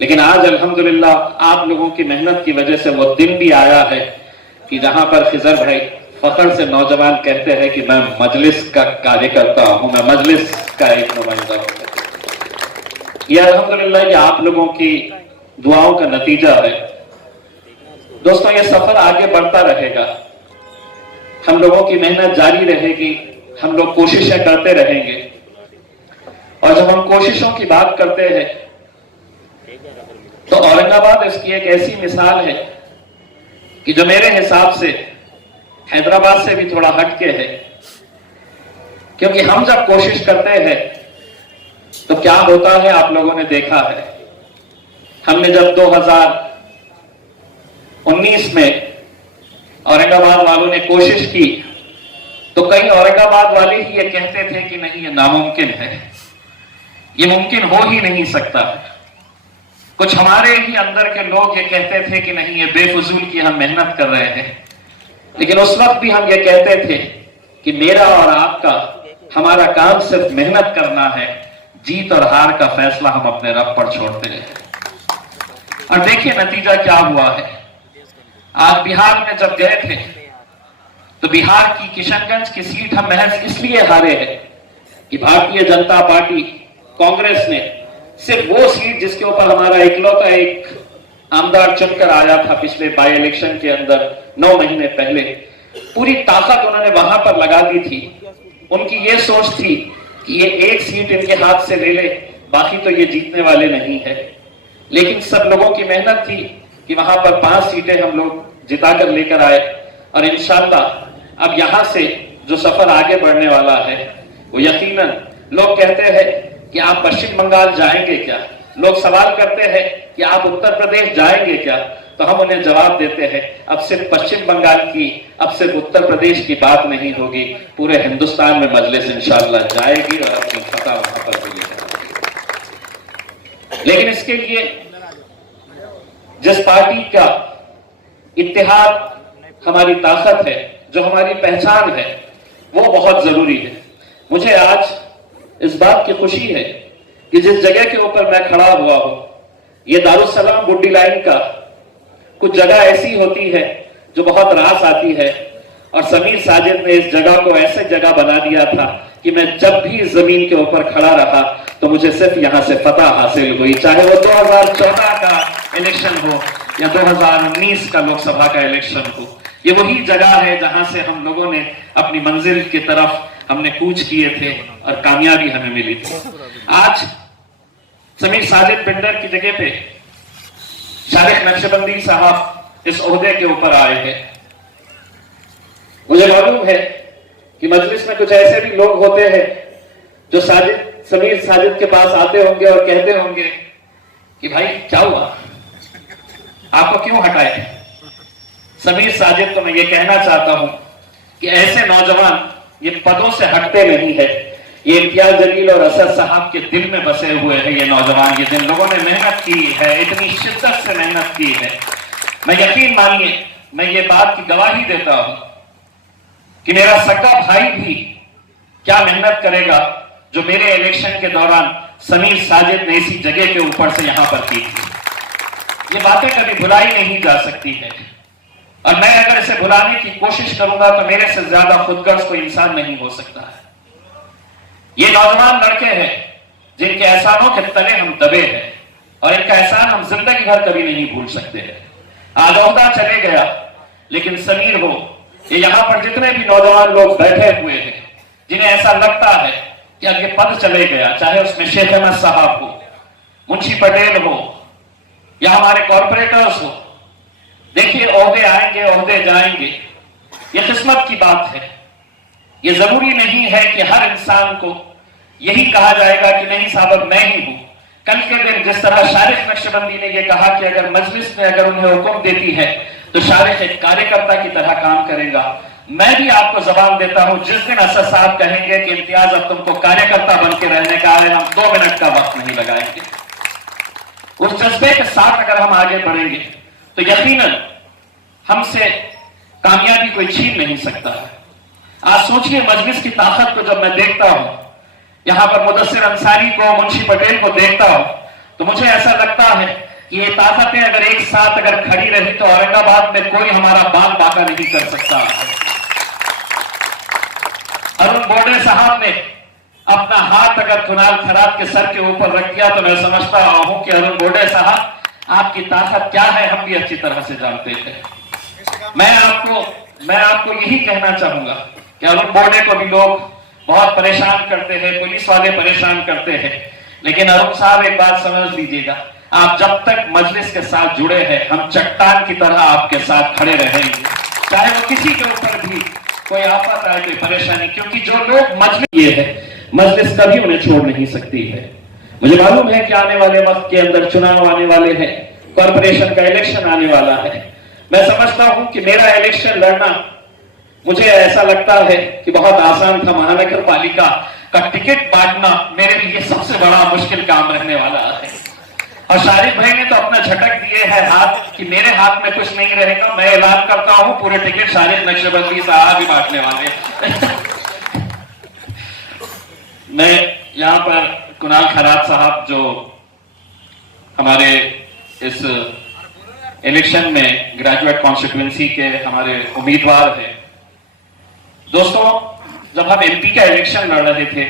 लेकिन आज अल्हम्दुलिल्लाह आप लोगों की मेहनत की वजह से वो दिन भी आया है कि जहां पर खिजर भाई फखर से नौजवान कहते हैं कि मैं मजलिस का कार्यकर्ता हूं, मैं मजलिस का एक नुमाइंदा हूं। यह अल्हम्दुलिल्लाह ये आप लोगों की दुआओं का नतीजा है। दोस्तों, ये सफर आगे बढ़ता रहेगा, हम लोगों की मेहनत जारी रहेगी, हम लोग कोशिशें करते रहेंगे। और जब हम कोशिशों की बात करते हैं तो औरंगाबाद इसकी एक ऐसी मिसाल है कि जो मेरे हिसाब से हैदराबाद से भी थोड़ा हटके है। क्योंकि हम जब कोशिश करते हैं तो क्या होता है आप लोगों ने देखा है। हमने जब 2019 में औरंगाबाद वालों ने कोशिश की तो कई औरंगाबाद वाले ही ये कहते थे कि नहीं ये नामुमकिन है, ये मुमकिन हो ही नहीं सकता। कुछ हमारे ही अंदर के लोग ये कहते थे कि नहीं ये बेफजूल की हम मेहनत कर रहे हैं। लेकिन उस वक्त भी हम ये कहते थे कि मेरा और आपका हमारा काम सिर्फ मेहनत करना है, जीत और हार का फैसला हम अपने रब पर छोड़ते हैं। और देखिए नतीजा क्या हुआ है। आज बिहार में जब गए थे तो बिहार की किशनगंज की सीट हम महज इसलिए हारे हैं कि भारतीय जनता पार्टी कांग्रेस ने सिर्फ वो सीट जिसके ऊपर हमारा इकलौता एक आमदार चुनकर आया था पिछले बाई इलेक्शन के अंदर 9 महीने पहले, पूरी ताकत उन्होंने वहां पर लगा दी थी। उनकी ये सोच थी कि ये एक सीट इनके हाथ से ले ले, बाकी तो ये जीतने वाले नहीं है। लेकिन सब लोगों की मेहनत थी कि वहां पर 5 सीटें हम लोग जिताकर लेकर आए। और इंशाल्लाह अब यहां से जो सफर आगे बढ़ने वाला है वो यकीनन, लोग कहते हैं कि आप पश्चिम बंगाल जाएंगे क्या, लोग सवाल करते हैं कि आप उत्तर प्रदेश जाएंगे क्या, तो हम उन्हें जवाब देते हैं अब सिर्फ पश्चिम बंगाल की, अब सिर्फ उत्तर प्रदेश की बात नहीं होगी, पूरे हिंदुस्तान में मजलिस इंशाअल्लाह जाएगी और अपनी फतह वहां पर मिलेगी। लेकिन इसके लिए जिस पार्टी का इत्तेहाद हमारी ताकत है, जो हमारी पहचान है, वो बहुत जरूरी है। मुझे आज इस बात की खुशी है कि जिस जगह के ऊपर मैं खड़ा हुआ हूं, ये दारुसलाम बुड्डी लाइन का कुछ जगह ऐसी होती है जो बहुत रास आती है, और समीर साजिद ने इस जगह को ऐसे जगह बना दिया था कि मैं जब भी जमीन के ऊपर खड़ा रहा तो मुझे सिर्फ यहां से फतह हासिल हुई, चाहे वो 2014 का इलेक्शन हो या 2019 का लोकसभा का इलेक्शन हो। ये वही जगह है जहां से हम लोगों ने अपनी मंजिल की तरफ हमने कूच किए थे और कामयाबी हमें मिली थी। आज समीर साजिद बिल्डर की जगह पे शारिक नक्शबंदी साहब इस ओहदे के ऊपर आए हैं। मुझे मालूम है कि मजलिस में कुछ ऐसे भी लोग होते हैं जो समीर साजिद के पास आते होंगे और कहते होंगे कि भाई क्या हुआ, आपको क्यों हटाए। समीर साजिद को मैं ये कहना चाहता हूं कि ऐसे नौजवान ये पदों से हटते नहीं है, ये इम्तियाज जलील और असद साहब के दिल में बसे हुए हैं। ये नौजवान, ये जिन लोगों ने मेहनत की है, इतनी शिद्दत से मेहनत की है, मैं यकीन मानिए मैं ये बात की गवाही देता हूं कि मेरा सगा भाई भी क्या मेहनत करेगा जो मेरे इलेक्शन के दौरान समीर साजिद ने इसी जगह के ऊपर से यहां पर की थी। ये बातें कभी भुलाई नहीं जा सकती है, और मैं अगर इसे भुलाने की कोशिश करूंगा तो मेरे से ज्यादा खुदगर्ज कोई इंसान नहीं हो सकता है। ये नौजवान लड़के हैं जिनके एहसानों के तले हम दबे हैं, और इनका एहसान हम जिंदगी भर कभी नहीं भूल सकते हैं। आज ओहदा चले गया, लेकिन समीर हो, ये यहां पर जितने भी नौजवान लोग बैठे हुए हैं जिन्हें ऐसा लगता है कि अब ये पद चले गया, चाहे उसमें शेख अहमद साहब हो, मुंशी पटेल हो या हमारे कॉर्पोरेटर्स हो, देखिए ओहदे आएंगे ओहदे जाएंगे, ये किस्मत की बात है। ये जरूरी नहीं है कि हर इंसान को यही कहा जाएगा कि नहीं साहब मैं ही हूं। कल के दिन जिस तरह शारिक नक्शबंदी ने यह कहा कि अगर मजलिस में अगर उन्हें हुक्म देती है तो शारिक एक कार्यकर्ता की तरह काम करेगा, मैं भी आपको जबान देता हूं जिस दिन असद साहब कहेंगे कि इम्तियाज अब तुमको कार्यकर्ता बन के रहने का है, हम 2 मिनट का वक्त नहीं लगाएंगे। उस जज्बे के साथ अगर हम आगे बढ़ेंगे तो यकीनन हमसे कामयाबी कोई छीन नहीं सकता है। आज सोचिए मजलिस की ताकत को जब मैं देखता हूं, यहां पर मुदस्सिर अंसारी को, मुंशी पटेल को देखता हूं, तो मुझे ऐसा लगता है कि ये ताकतें अगर एक साथ अगर खड़ी रही तो औरंगाबाद में कोई हमारा बाग बाका नहीं कर सकता। अरुण बोडे साहब ने अपना हाथ अगर कुणाल खराब के सर के ऊपर रख दिया तो मैं समझता हूं कि अरुण बोडे साहब आपकी ताकत क्या है हम भी अच्छी तरह से जानते थे। मैं आपको यही कहना चाहूंगा कि अरुण बोडे को भी लोग बहुत परेशान करते हैं, पुलिस वाले परेशान करते हैं, लेकिन अरुण साहब एक बात समझ लीजिएगा, आप जब तक मजलिस के साथ जुड़े हैं हम चट्टान की तरह आपके साथ खड़े रहेंगे। चाहे वो किसी के ऊपर भी कोई आफत आए, कोई परेशानी, क्योंकि जो लोग मजलिस ये है, मजलिस कभी उन्हें छोड़ नहीं सकती है। मुझे मालूम है कि आने वाले वक्त के अंदर चुनाव आने वाले हैं, कॉर्पोरेशन का इलेक्शन आने वाला है। मैं समझता हूं कि मेरा इलेक्शन लड़ना, मुझे ऐसा लगता है कि बहुत आसान था। महानगर पालिका का टिकट बांटना मेरे लिए सबसे बड़ा मुश्किल काम रहने वाला है। और शारिक भाई ने तो अपना झटक दिए है हाथ कि मेरे हाथ में कुछ नहीं रहेगा। मैं ऐलान करता हूं पूरे टिकट शारिक नक्शबंदी साहब ही बांटने वाले। मैं यहाँ पर कुणाल खरात साहब जो हमारे इस इलेक्शन में ग्रेजुएट कॉन्स्टिट्यूएंसी के हमारे उम्मीदवार हैं। दोस्तों, जब हम एमपी का इलेक्शन लड़ रहे थे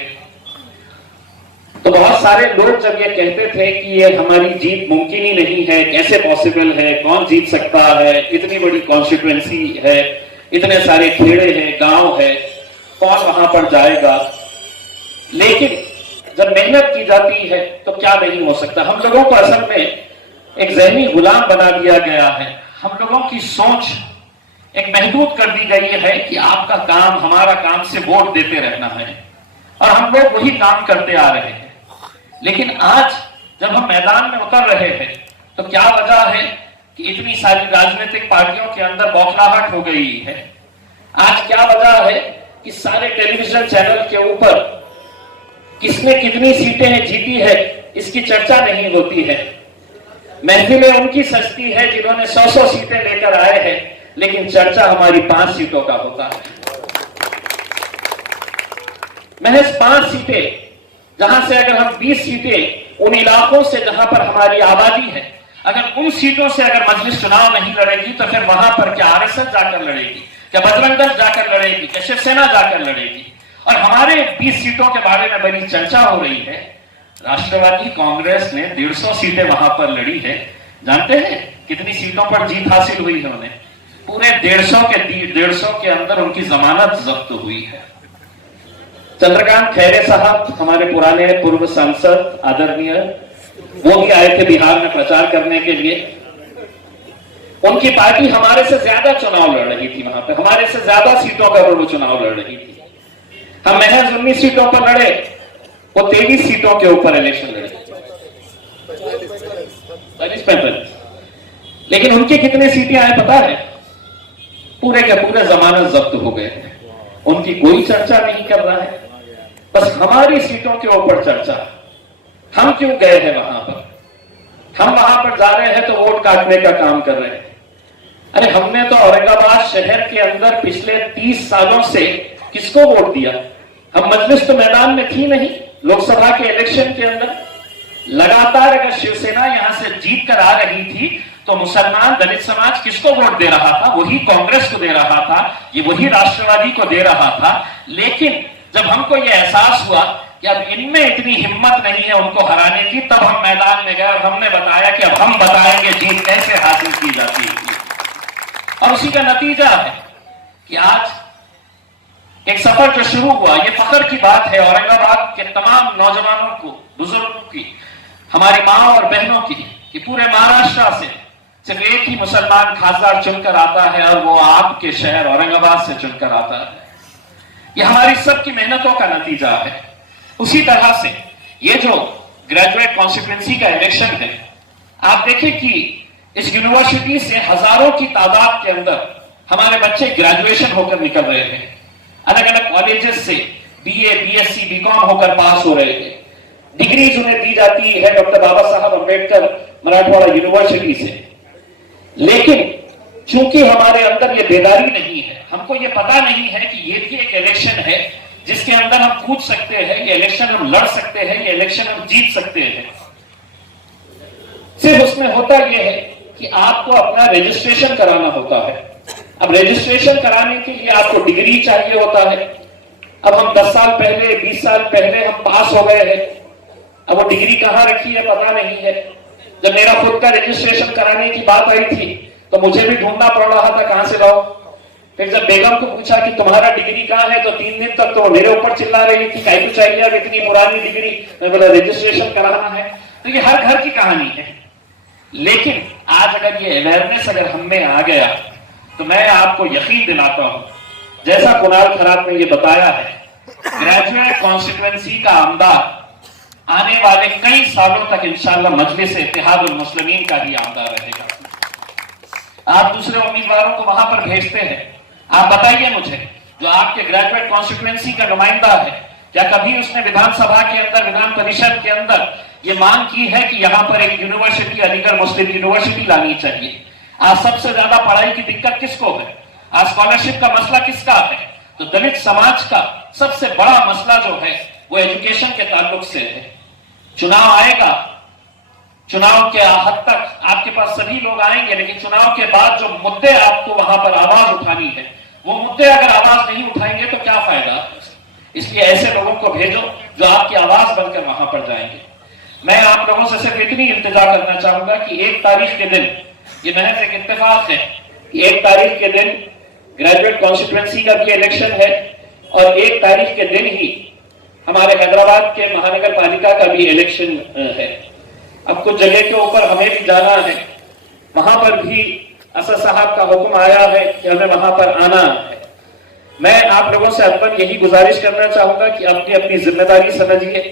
तो बहुत सारे लोग जब ये कहते थे कि ये हमारी जीत मुमकिन ही नहीं है, कैसे पॉसिबल है, कौन जीत सकता है, इतनी बड़ी कॉन्स्टिट्यूएंसी है, इतने सारे खेड़े हैं, गांव है, कौन वहां पर जाएगा। लेकिन जब मेहनत की जाती है तो क्या नहीं हो सकता। हम लोगों को असल में एक ज़हनी गुलाम बना दिया गया है। हम लोगों की सोच एक महदूद कर दी गई है कि आपका काम, हमारा काम से वोट देते रहना है, और हम लोग वही काम करते आ रहे हैं। लेकिन आज जब हम मैदान में उतर रहे हैं तो क्या वजह है कि इतनी सारी राजनीतिक पार्टियों के अंदर बौखलाहट हो गई है। आज क्या वजह है कि सारे टेलीविजन चैनल के ऊपर किसने कितनी सीटें जीती है इसकी चर्चा नहीं होती है। महफिलें उनकी सस्ती है जिन्होंने 100-100 सीटें लेकर आए हैं, लेकिन चर्चा हमारी 5 सीटों का होता है। महज 5 सीटें, जहां से अगर हम 20 सीटें उन इलाकों से जहां पर हमारी आबादी है, अगर उन सीटों से अगर मजलिस चुनाव नहीं लड़ेगी तो फिर वहां पर क्या आरएसएस जाकर लड़ेगी, क्या बजरंग दल जाकर लड़ेगी, क्या शिवसेना जाकर लड़ेगी। और हमारे 20 सीटों के बारे में बड़ी चर्चा हो रही है। राष्ट्रवादी कांग्रेस ने 150 सीटें वहां पर लड़ी है। जानते हैं कितनी सीटों पर जीत हासिल हुई है उन्हें? पूरे 150 के अंदर उनकी जमानत जब्त हुई है। चंद्रकांत खैरे साहब, हमारे पुराने पूर्व सांसद आदरणीय, वो भी आए थे बिहार में प्रचार करने के लिए। उनकी पार्टी हमारे से ज्यादा चुनाव लड़ रही थी वहां पे, हमारे से ज्यादा सीटों पर वो चुनाव लड़ रही थी। हम महज 19 सीटों पर लड़े, वो 23 सीटों के ऊपर इलेक्शन लड़े, 45-45। लेकिन उनकी कितने सीटें आए पता है? पूरे के पूरे जमानत जब्त हो गए। उनकी कोई चर्चा नहीं कर रहा है, बस हमारी सीटों के ऊपर चर्चा। हम क्यों गए हैं वहां पर? हम वहां पर जा रहे हैं तो वोट काटने का काम कर रहे हैं। अरे हमने तो औरंगाबाद शहर के अंदर पिछले 30 सालों से किसको वोट दिया? हम मजलिस तो मैदान में थी नहीं। लोकसभा के इलेक्शन के अंदर लगातार अगर शिवसेना यहां से जीत कर आ रही थी तो मुसलमान दलित समाज किसको वोट दे रहा था? वही कांग्रेस को दे रहा था, ये वही राष्ट्रवादी को दे रहा था। लेकिन जब हमको ये एहसास हुआ कि अब इनमें इतनी हिम्मत नहीं है उनको हराने की, तब हम मैदान में गए और हमने बताया कि अब हम बताएंगे जीत कैसे हासिल की जाती है। और उसी का नतीजा है कि आज एक सफर जो शुरू हुआ, ये फख्र की बात है औरंगाबाद के तमाम नौजवानों को, बुजुर्गों की, हमारी माँ और बहनों की, कि पूरे महाराष्ट्र से सिर्फ एक ही मुसलमान खासदार चुनकर आता है और वो आपके शहर औरंगाबाद से चुनकर आता है। ये हमारी सबकी मेहनतों का नतीजा है। उसी तरह से ये जो ग्रेजुएट कॉन्स्टिट्यूएंसी का इलेक्शन है, आप देखें कि इस यूनिवर्सिटी से हजारों की तादाद के अंदर हमारे बच्चे ग्रेजुएशन होकर निकल रहे हैं। अलग अलग कॉलेजेस से बीए, बीएससी, बीकॉम होकर पास हो रहे हैं। डिग्रीज उन्हें दी जाती है डॉक्टर बाबा साहब अम्बेडकर मराठवाड़ा यूनिवर्सिटी से। लेकिन चूंकि हमारे अंदर ये बेदारी नहीं है, हमको ये पता नहीं है कि ये भी एक इलेक्शन है जिसके अंदर हम कूद सकते हैं, ये इलेक्शन हम लड़ सकते हैं, ये इलेक्शन हम जीत सकते हैं। सिर्फ उसमें होता यह है कि आपको अपना रजिस्ट्रेशन कराना होता है। अब रजिस्ट्रेशन कराने के लिए आपको डिग्री चाहिए होता है। अब हम 10 साल पहले, 20 साल पहले हम पास हो गए हैं, अब वो डिग्री कहां रखी है पता नहीं है। जब मेरा खुद का रजिस्ट्रेशन कराने की बात आई थी तो मुझे भी ढूंढना पड़ रहा था कहां से लाओ। फिर जब बेगम को पूछा कि तुम्हारा डिग्री कहां है तो 3 दिन तक तो मेरे ऊपर चिल्ला रही थी, काहे को चाहिए अब इतनी पुरानी डिग्री। मैं बोला रजिस्ट्रेशन कराना है। तो ये हर घर की कहानी है। लेकिन आज अगर ये अवेयरनेस अगर हम में आ गया तो मैं आपको यकीन दिलाता हूं जैसा कुणाल खरात ने ये बताया है, ग्रेजुएट कॉन्स्टिट्यूएंसी का आमदार आने वाले कई सालों तक इंशाअल्लाह मजलिस इत्तेहादुल मुस्लिमीन का ही आमदार रहेगा। आप दूसरे उम्मीदवारों को वहां पर भेजते हैं, आप बताइए मुझे, जो आपके ग्रेजुएट कॉन्स्टिट्यूएंसी का नुमाइंदा है, क्या कभी उसने विधानसभा के अंदर, विधान परिषद के अंदर ये मांग की है कि यहां पर एक यूनिवर्सिटी, अलीगढ़ मुस्लिम यूनिवर्सिटी लानी चाहिए? आज सबसे ज्यादा पढ़ाई की दिक्कत किसको है? आज स्कॉलरशिप का मसला किसका है? तो दलित समाज का सबसे बड़ा मसला जो है वो एजुकेशन के ताल्लुक से है। चुनाव आएगा, चुनाव के हद तक आपके पास सभी लोग आएंगे, लेकिन चुनाव के बाद जो मुद्दे आपको वहां पर आवाज उठानी है, वो मुद्दे अगर आवाज नहीं उठाएंगे तो क्या फायदा? इसलिए ऐसे लोगों को भेजो जो आपकी आवाज बनकर वहां पर जाएंगे। मैं आप लोगों से सिर्फ इतनी इल्तिजा करना चाहूंगा कि 1 तारीख के दिन, ये महज एक इत्तेफाक है कि 1 तारीख के दिन ग्रेजुएट कॉन्स्टिट्यूएंसी का भी इलेक्शन है और 1 तारीख के दिन ही हमारे हैदराबाद के महानगर पालिका का भी इलेक्शन है। अब कुछ जगह के ऊपर हमें भी जाना है, वहां पर भी असद साहब का हुक्म आया है कि हमें वहां पर आना है। मैं आप लोगों से अव्वल यही गुजारिश करना चाहूंगा कि अपनी अपनी जिम्मेदारी समझिए।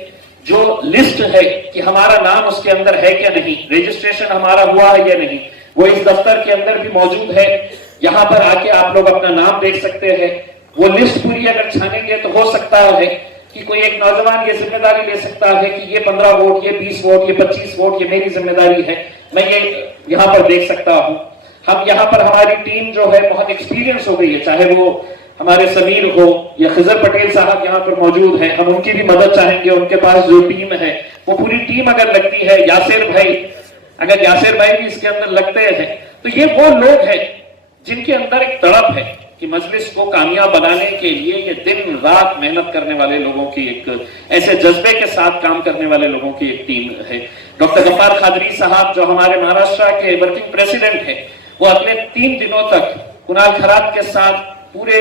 जो लिस्ट है कि हमारा नाम उसके अंदर है क्या नहीं, रजिस्ट्रेशन हमारा हुआ है या नहीं, वो इस दफ्तर के अंदर भी मौजूद है। यहाँ पर आके आप लोग अपना नाम देख सकते हैं। वो लिस्ट पूरी अगर छानेंगे तो हो सकता है कि कोई एक नौजवान ये जिम्मेदारी ले सकता है कि ये 15 वोट, ये 20 वोट, ये 25 वोट, ये मेरी जिम्मेदारी है, मैं ये यहाँ पर देख सकता हूँ। हम यहाँ पर, हमारी टीम जो है बहुत एक्सपीरियंस हो गई है, चाहे वो हमारे समीर हो या खिजर पटेल साहब यहाँ पर मौजूद हैं, हम उनकी भी मदद चाहेंगे। उनके पास जो टीम है, वो पूरी टीम अगर लगती है, यासिर भाई, अगर यासिर भाई भी इसके अंदर लगते हैं, तो ये वो लोग हैं जिनके अंदर एक तड़प है कि मजलिस को कामयाब बनाने के लिए ये दिन रात मेहनत करने वाले लोगों की एक, ऐसे जज्बे के साथ काम करने वाले लोगों की एक टीम है। डॉक्टर गफ्फार खादरी साहब जो हमारे महाराष्ट्र के वर्किंग प्रेसिडेंट है, वो अगले 3 दिनों तक कुणाल खरात के साथ पूरे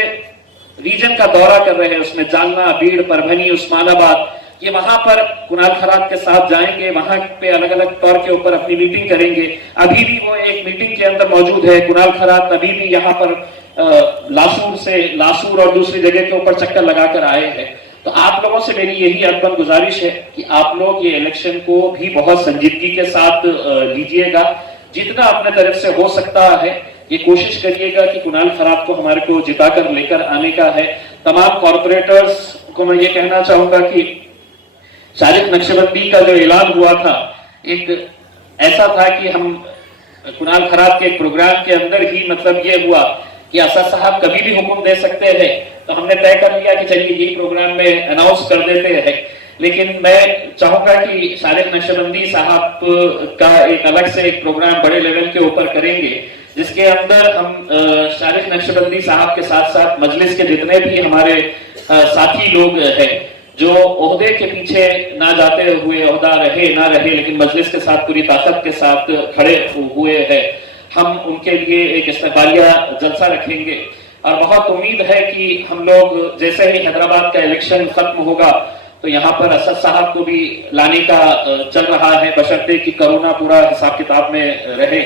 रीजन का दौरा कर रहे हैं। उसमें जालना, बीड़, परभनी, उस्मानाबाद, ये वहां पर कुणाल खरात के साथ जाएंगे, वहां पे अलग अलग तौर के ऊपर अपनी मीटिंग करेंगे। अभी भी वो एक मीटिंग के अंदर मौजूद है। कुणाल खरात अभी भी यहाँ पर लासूर और दूसरी जगह के ऊपर चक्कर लगाकर आए हैं। तो आप लोगों से मेरी यही अदबन गुजारिश है कि आप लोग ये इलेक्शन को भी बहुत संजीदगी के साथ लीजिएगा। जितना अपने तरफ से हो सकता है ये कोशिश करिएगा कि कुणाल खरात को हमारे को जिताकर लेकर आने का है। तमाम कॉर्पोरेटर्स को मैं ये कहना चाहूंगा कि शारिक नक्शबंदी का जो ऐलान हुआ था, एक ऐसा था कि हम कुणाल खरात के एक प्रोग्राम के अंदर ही मतलब ये हुआ कि असद साहब कभी भी हुक्म दे सकते हैं, तो हमने तय कर लिया कि चलिए यही प्रोग्राम में अनाउंस कर देते हैं। लेकिन मैं चाहूंगा कि शारिक नक्शबंदी साहब का एक अलग से एक प्रोग्राम बड़े लेवल के ऊपर करेंगे, जिसके अंदर हम शारिक नक्शबंदी साहब के साथ साथ मजलिस के जितने भी हमारे साथी लोग हैं जो ओहदे के पीछे ना जाते हुए, ओहदा रहे ना रहे, लेकिन मजलिस के साथ पूरी ताकत के साथ खड़े हुए हैं, हम उनके लिए एक इस्तकबालिया जलसा रखेंगे। और बहुत उम्मीद है कि हम लोग जैसे ही हैदराबाद का इलेक्शन खत्म होगा तो यहाँ पर असद साहब को भी लाने का चल रहा है, बशर्ते कि कोरोना पूरा हिसाब किताब में रहे।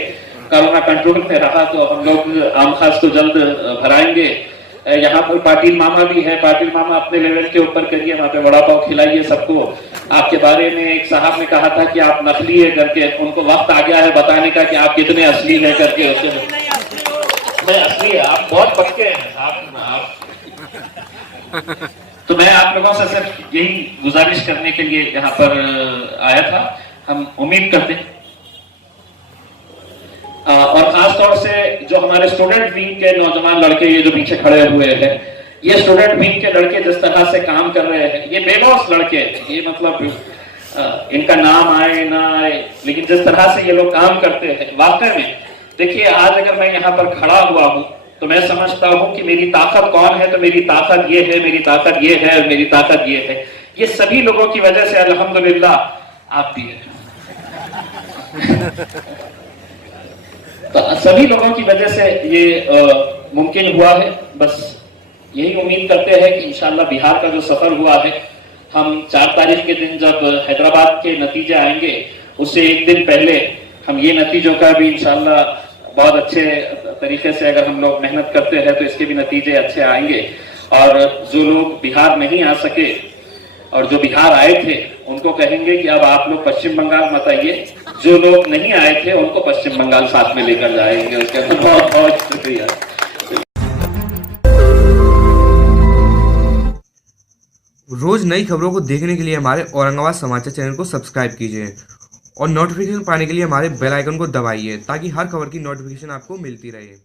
कोरोना कंट्रोल में रहा तो हम लोग आम खास को जल्द भराएंगे। यहाँ पर पाटिल मामा भी है, पाटिल मामा अपने लेवल के ऊपर करिए, वहाँ पे वड़ा पाव खिलाइए सबको। आपके बारे में एक साहब ने कहा था कि आप नकली है करके, उनको वक्त आ गया है बताने का कि आप कितने असली है करके। मैं असली है, आप बहुत पक्के हैं आप। तो मैं आप लोगों से सिर्फ यही गुजारिश करने के लिए यहाँ पर आया था। हम उम्मीद करते हैं और खास तौर से जो हमारे स्टूडेंट विंग के नौजवान लड़के ये जो पीछे खड़े हुए हैं, ये स्टूडेंट विंग के लड़के जिस तरह से काम कर रहे हैं, ये बेलौस लड़के, ये मतलब इनका नाम आए ना आए, लेकिन जिस तरह से ये लोग काम करते हैं, वाकई में देखिए आज अगर मैं यहाँ पर खड़ा हुआ हूँ तो मैं समझता हूँ कि मेरी ताकत कौन है, तो मेरी ताकत ये है, मेरी ताकत ये है और मेरी ताकत ये है। ये सभी लोगों की वजह से अल्हम्दुलिल्लाह आप भी है। तो सभी लोगों की वजह से ये मुमकिन हुआ है। बस यही उम्मीद करते हैं कि इंशाल्लाह बिहार का जो सफर हुआ है, हम 4 तारीख के दिन जब हैदराबाद के नतीजे आएंगे उससे एक दिन पहले हम ये नतीजों का भी इंशाल्लाह बहुत अच्छे तरीके से अगर हम लोग मेहनत करते हैं तो इसके भी नतीजे अच्छे आएंगे। और जो लोग बिहार नहीं आ सके और जो बिहार आए थे उनको कहेंगे कि अब आप लोग पश्चिम बंगाल मत आइए, जो लोग नहीं आए थे उनको पश्चिम बंगाल साथ में लेकर जाएंगे। उसके अंदर बहुत बहुत शुक्रिया। रोज नई खबरों को देखने के लिए हमारे औरंगाबाद समाचार चैनल को सब्सक्राइब कीजिए और नोटिफिकेशन पाने के लिए हमारे बेल आइकन को दबाइए ताकि हर खबर की नोटिफिकेशन आपको मिलती रहे।